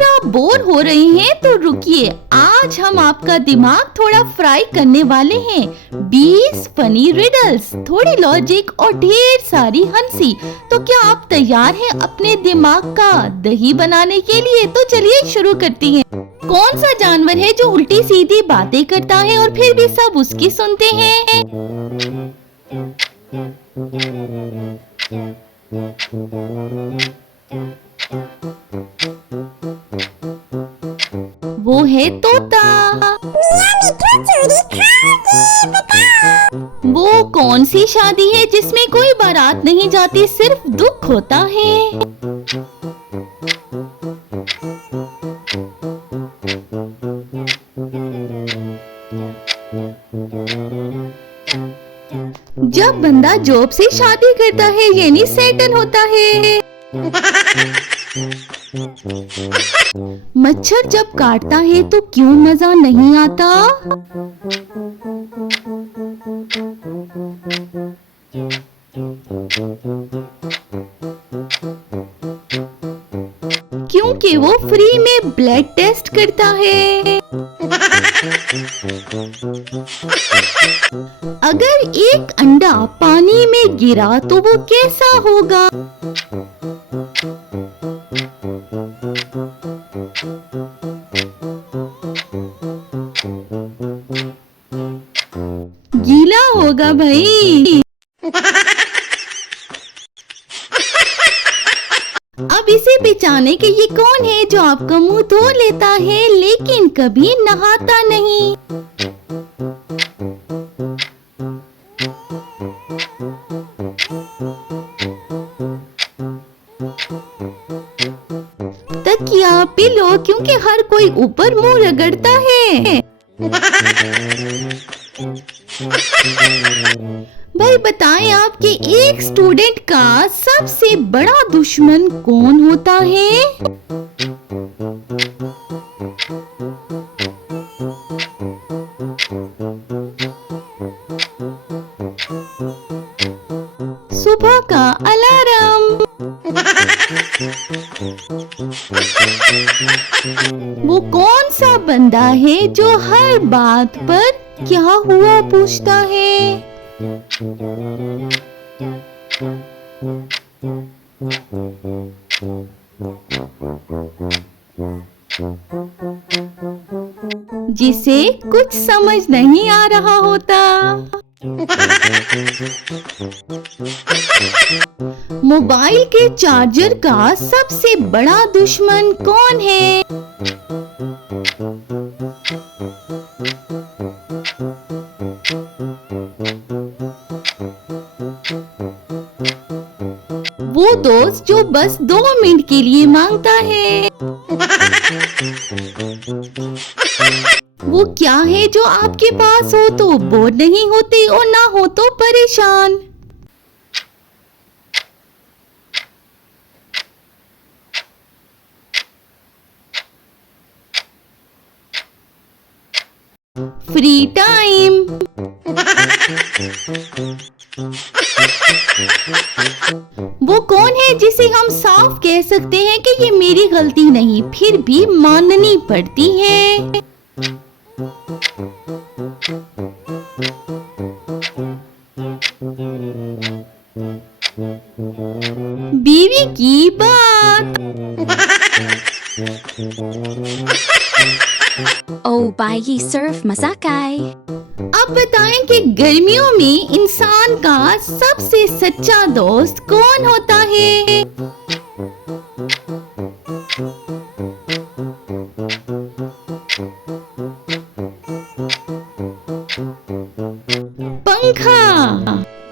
अगर आप बोर हो रहे हैं तो रुकिए, आज हम आपका दिमाग थोड़ा फ्राई करने वाले हैं। 20 फनी रिडल्स, थोड़ी लॉजिक और ढेर सारी हंसी। तो क्या आप तैयार हैं अपने दिमाग का दही बनाने के लिए? तो चलिए शुरू करती हैं। कौन सा जानवर है जो उल्टी सीधी बातें करता है और फिर भी सब उसकी सुनते हैं? वो है तोता। वो कौन सी शादी है जिसमें कोई बारात नहीं जाती, सिर्फ दुख होता है? जब बंदा जॉब से शादी करता है यानी सेटल होता है। मच्छर जब काटता है तो क्यों मजा नहीं आता? क्योंकि वो फ्री में ब्लड टेस्ट करता है। अगर एक अंडा पानी में गिरा तो वो कैसा होगा? गीला होगा भाई। अब इसे पहचाने कि ये कौन है जो आपका मुंह धो लेता है लेकिन कभी नहाता नहीं। तकिया, पिलो, क्योंकि हर कोई ऊपर मुंह रगड़ता है। भाई बताएं आप कि एक स्टूडेंट का सबसे बड़ा दुश्मन कौन होता है? सुबह का अलार्म। वो कौन सा बंदा है जो हर बात पर क्या हुआ पूछता है? जिसे कुछ समझ नहीं आ रहा होता। मोबाइल के चार्जर का सबसे बड़ा दुश्मन कौन है? वो दोस्त जो बस 2 मिनट के लिए मांगता है। वो क्या है जो आपके पास हो तो बोर नहीं होते और ना हो तो परेशान? Free time. वो कौन है जिसे हम साफ कह सकते हैं कि ये मेरी गलती नहीं, फिर भी माननी पड़ती है? बीवी की बात। Oh, bayi serve masakai. अब बताएं कि गर्मियों में इंसान का सबसे सच्चा दोस्त कौन होता है? पंखा।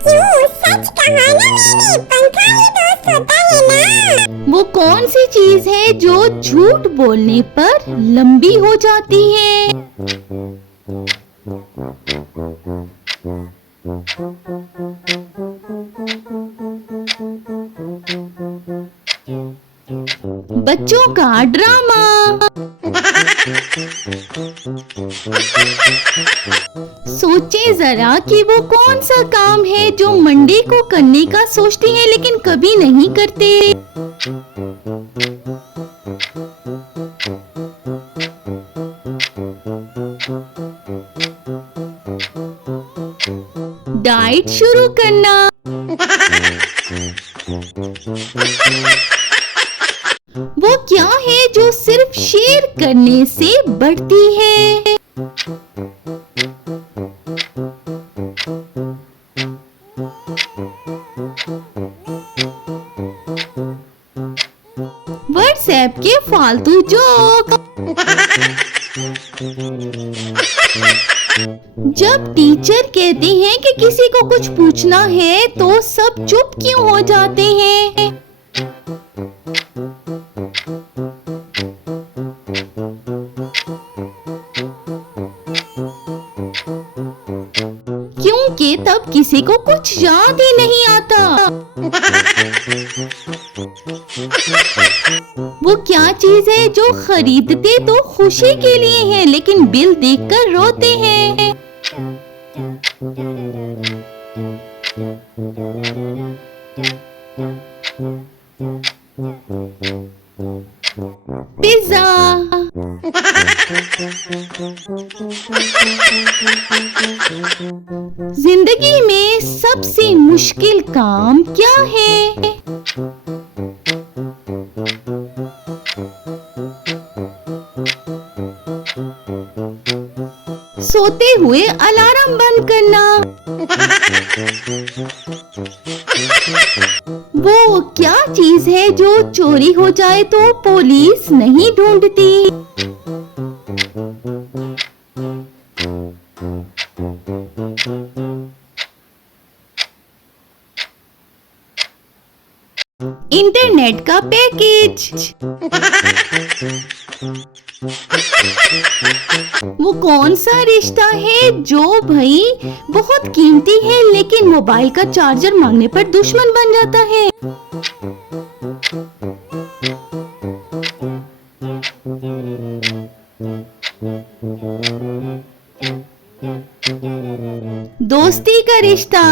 क्यों, सच कहा ना मैंने, पंखा ही दोस्त होता है ना। वो कौन सी चीज है जो झूठ बोलने पर लंबी हो जाती है? बच्चों का ड्रामा। सोचें जरा कि वो कौन सा काम है जो मंडे को करने का सोचते हैं लेकिन कभी नहीं करते। डाइट शुरू करना। वो क्या है जो सिर्फ शेयर करने से बढ़ती है? व्हाट्सएप के फालतू जोक। जब टीचर कहते हैं कि किसी को कुछ पूछना है तो सब चुप क्यों हो जाते हैं? क्योंकि तब किसी को कुछ याद ही नहीं आता। वो क्या चीज है जो खरीदते तो खुशी के लिए है लेकिन बिल देखकर रोते हैं? पिज्जा। जिंदगी में सबसे मुश्किल काम क्या है? सोते हुए अलार्म बंद करना। वो क्या चीज है जो चोरी हो जाए तो पुलिस नहीं ढूंढती? इंटरनेट का पैकेज। वो कौन सा रिश्ता है जो भाई बहुत कीमती है लेकिन मोबाइल का चार्जर मांगने पर दुश्मन बन जाता है? दोस्ती का रिश्ता।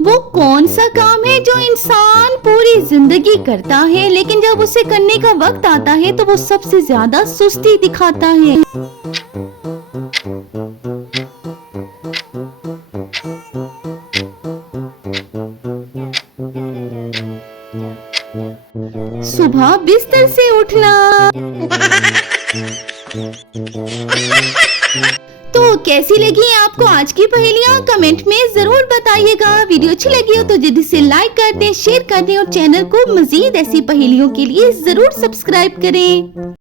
वो कौन सा काम है जो इंसान पूरी जिंदगी करता है लेकिन जब उसे करने का वक्त आता है तो वो सबसे ज्यादा सुस्ती दिखाता है? सुबह बिस्तर से उठना। तो कैसी लगी आपको आज की पहेलियां? कमेंट में जरूर बताइएगा। वीडियो अच्छी लगी हो तो जल्दी से लाइक कर दें, शेयर कर दें और चैनल को मजीद ऐसी पहेलियों के लिए जरूर सब्सक्राइब करें।